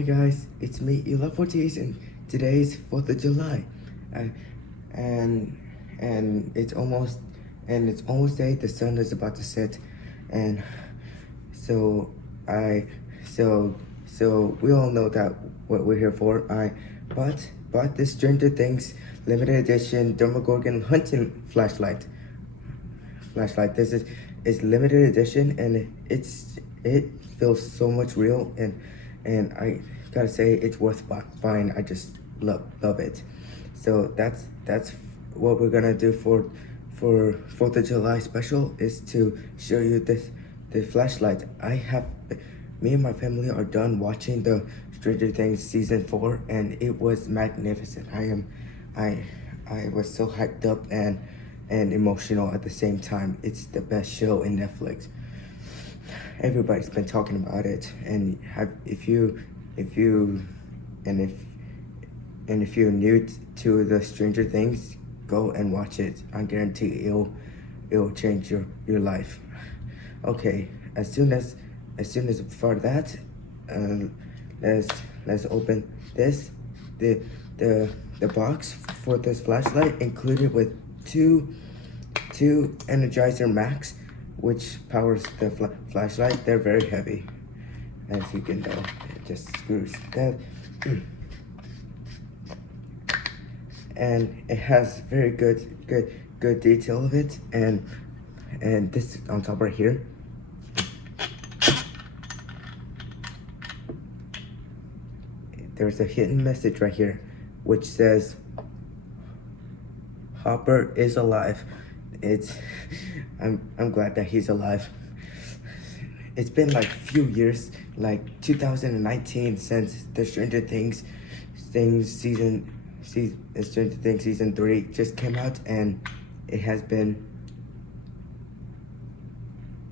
Hi guys, it's me, Ela48, and today is 4th of July. Uh, and it's almost day, the sun is about to set, and so we all know that what we're here for. I bought this Stranger Things limited edition Demogorgon hunting flashlight. This is limited edition, and it feels so much real, and I gotta say it's worth buying. I just love it. So that's what we're gonna do for 4th of July special, is to show you the flashlight. Me and my family are done watching the Stranger Things season 4, and it was magnificent. I was so hyped up and emotional at the same time. It's the best show in Netflix. Everybody's been talking about it, and if you're new to the Stranger Things, go and watch it. I guarantee it'll change your life. Okay, as soon as for that, let's open this. The box for this flashlight included with two Energizer Max, which powers the flashlight. They're very heavy, as you can know. It just screws that. And it has very good detail of it, and this on top right here. There's a hidden message right here, which says Hopper is alive. I'm glad that he's alive. It's been like a few years, like 2019, since the Stranger Things season 3 just came out, and it has been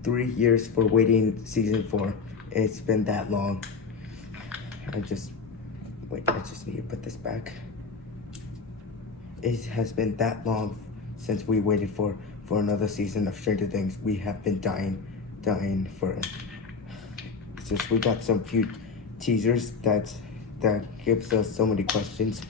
3 years for waiting season 4. It's been that long. I just need to put this back. It has been that long since we waited for another season of Stranger Things. We have been dying for it. It's just we got some few teasers that gives us so many questions.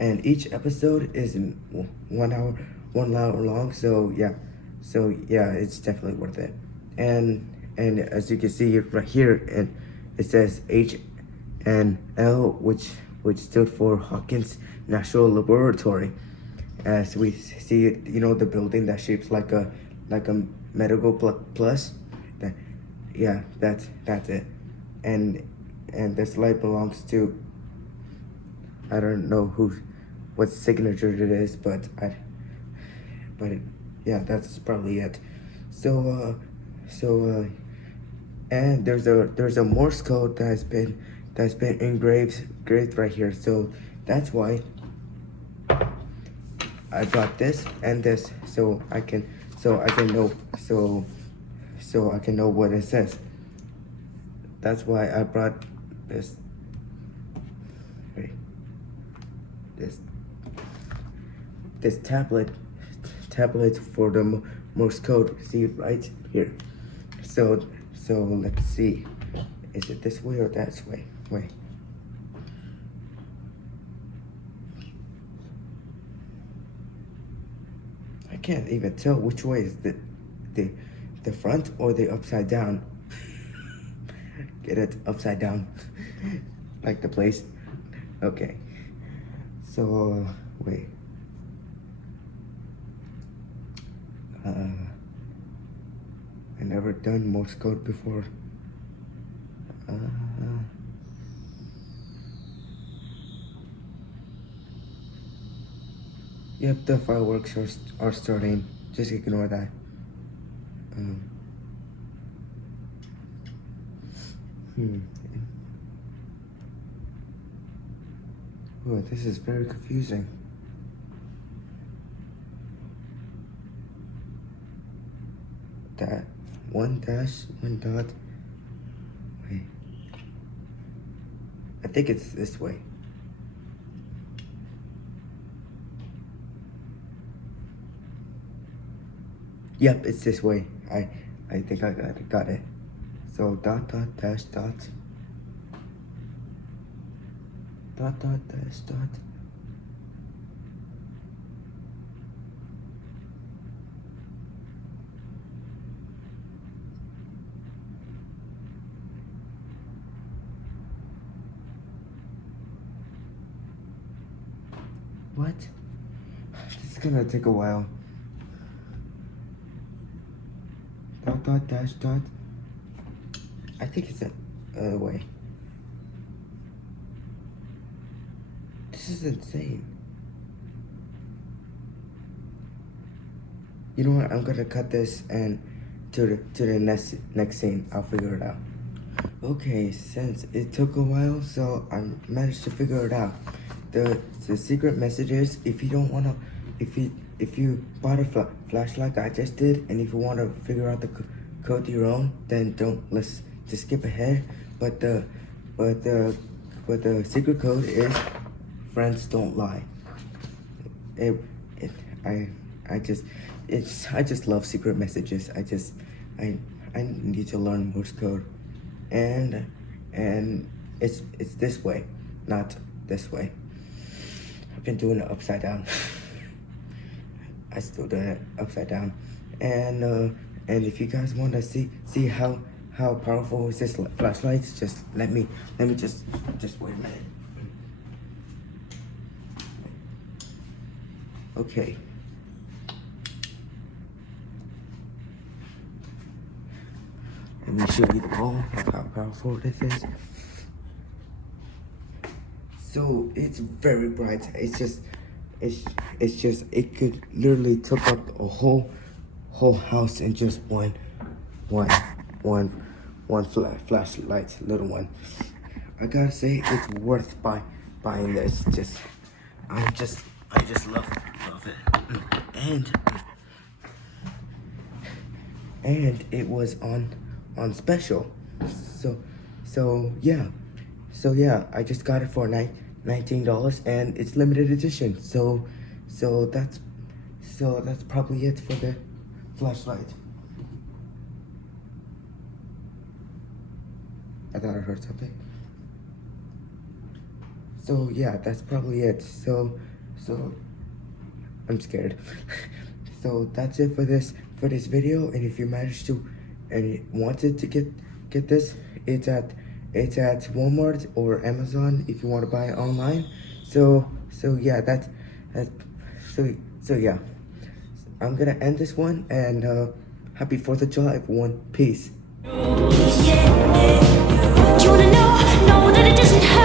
And each episode is 1 hour long, so yeah, it's definitely worth it. And as you can see right here, and it says HNL, which stood for Hawkins National Laboratory. As we see it, the building that shapes like a medical plus. That's it. And this light belongs to, I don't know what signature it is, but yeah, that's probably it. So and there's a Morse code that's been engraved right here. So that's why I got this and this, so I can know what it says. That's why I brought this. This tablet for the Morse code. See it right here. So let's see. Is it this way or that way? Wait. I can't even tell which way is the front or the upside down. Get it upside down, like the place. Okay. So wait. I never done Morse code before. Yep, the fireworks are starting. Just ignore that. Oh, this is very confusing. That one dot. Wait. I think it's this way. Yep, it's this way. I think I got it. So dot dot dash dot dot dot dash dot. What? This is gonna take a while. Dot dot dash dot. I think it's the other way. This is insane. You know what? I'm gonna cut this and to the next scene. I'll figure it out. Okay, since it took a while, so I managed to figure it out. The secret message is if you don't wanna, if you bought a flashlight I just did, and if you wanna figure out the code your own, then let's just skip ahead. But the secret code is friends don't lie. I just love secret messages. I need to learn Morse code, and it's this way, not this way. I've been doing it upside down. I still doing it upside down, and if you guys want to see how powerful is this flashlight, just let me just wait a minute. Okay. Let me show you the ball, how powerful this is. So it's very bright. It's just it could literally took up a whole house in just one flashlight, little one. I gotta say it's worth buying this. I just love it. And it was on special. So yeah, I just got it for $19, and it's limited edition. So that's probably it for the flashlight. I thought I heard something. So yeah, that's probably it. So I'm scared. So that's it for this video. And if you managed to and wanted to get this, it's at Walmart or Amazon if you want to buy it online. So yeah, so yeah, I'm gonna end this one, and happy 4th of July, everyone. Peace. Do you wanna know that it doesn't hurt?